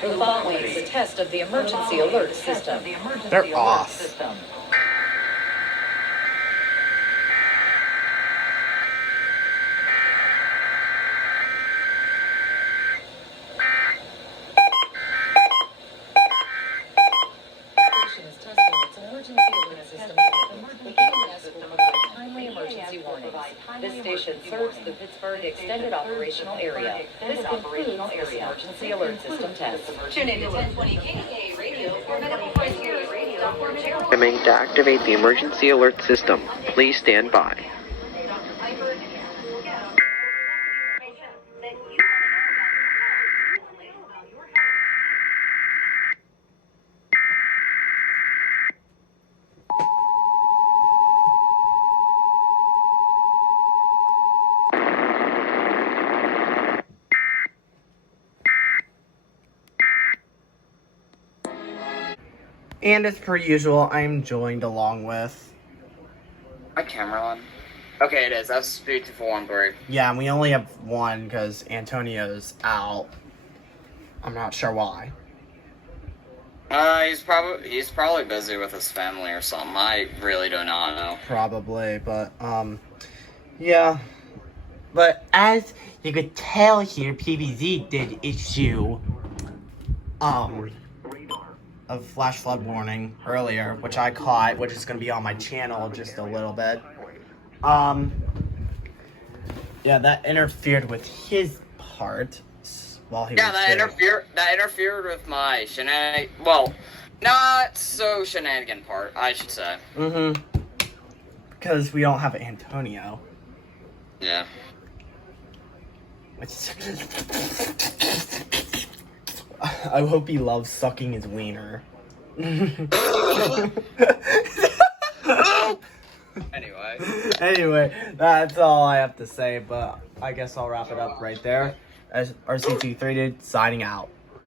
The following is a test of the emergency alert system. They're off. Station is testing its emergency alert system. The EAS will provide timely emergency warnings. This station serves the Pittsburgh Extended Operational Area. This concludes this emergency alert system test. Tune in to 1020 KDKA Radio for medical criteria. Programming to activate the emergency alert system. Please stand by. And as per usual, I am joined along with... My camera on? Okay, it is. That's beautiful one, bro. Yeah, and we only have one because Antonio's out. I'm not sure why. He's probably busy with his family or something. I really do not know. Probably, but, yeah. But as you could tell here, PBZ did issue, a flash flood warning earlier, which I caught, which is going to be on my channel just a little bit. Yeah, that interfered with his part while he was that interfered with my well, not so shenanigan part, I should say. Mm-hmm. Because we don't have Antonio. Yeah. I hope he loves sucking his wiener. Anyway, that's all I have to say, but I guess I'll wrap it up right there. As RC23 signing out.